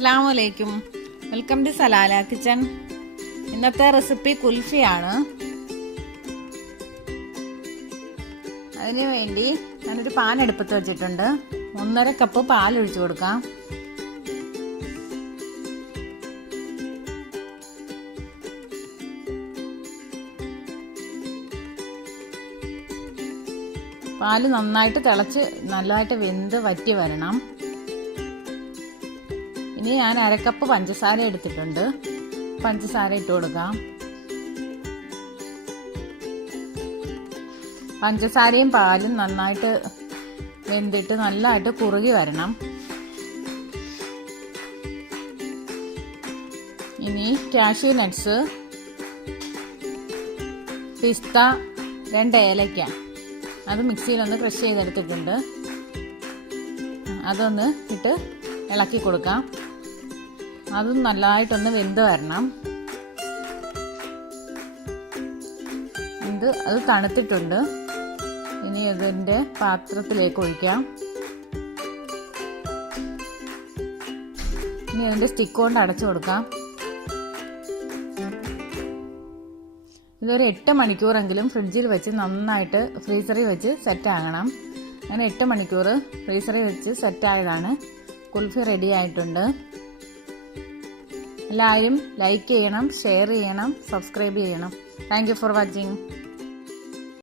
അസ്സലാമലൈക്കും. Welcome to Salalah kitchen. ഇന്നത്തെ recipe കുൽഫിയാണ്. അതിനു വേണ്ടി ഞാനൊരു പാൻ അടുപ്പത്ത് വെച്ചിട്ടുണ്ട്. 1.5 കപ്പ് പാൽ ഒഴിച്ചു കൊടുക്കാം. പാല് നന്നായിട്ട് തിളച്ച് നല്ലതായിട്ട് വെന്ത് വറ്റി വരണം. ഇനി ഞാൻ 1/2 കപ്പ് പഞ്ചസാര എടുത്തിട്ടുണ്ട്. പഞ്ചസാര ഇട്ട് കൊടുക്കാം. പഞ്ചസാരയും പാലും നന്നായിട്ട് വെന്തിട്ട് നല്ലതായിട്ട് കുറുകി വരണം. ഇനി കാഷ്യൂ നട്ട്സ്, പിസ്ത, 2 ഏലക്ക അത് മിക്സിയിലൊന്ന് ക്രഷ് ചെയ്തെടുത്തിട്ടുണ്ട്. അതൊന്ന് ഇട്ട് ഇളക്കി കൊടുക്കാം. അതും നല്ലതായിട്ടൊന്ന് വെന്ത് വരണം. അത് തണുത്തിട്ടുണ്ട്. ഇനി ഇതിൻ്റെ പാത്രത്തിലേക്ക് ഒഴിക്കാം. ഇനി അതിൻ്റെ സ്റ്റിക്ക് കൊണ്ട് അടച്ചു കൊടുക്കാം. ഇതൊരു 8 മണിക്കൂറെങ്കിലും ഫ്രിഡ്ജിൽ വെച്ച് നന്നായിട്ട് ഫ്രീസറിൽ വെച്ച് സെറ്റ് ആകണം. അങ്ങനെ 8 മണിക്കൂർ ഫ്രീസറിൽ വെച്ച് സെറ്റായതാണ്. കുൽഫി റെഡി ആയിട്ടുണ്ട്. എല്ലാവരും ലൈക്ക് ചെയ്യണം, ഷെയർ ചെയ്യണം, സബ്സ്ക്രൈബ് ചെയ്യണം. Thank you for watching.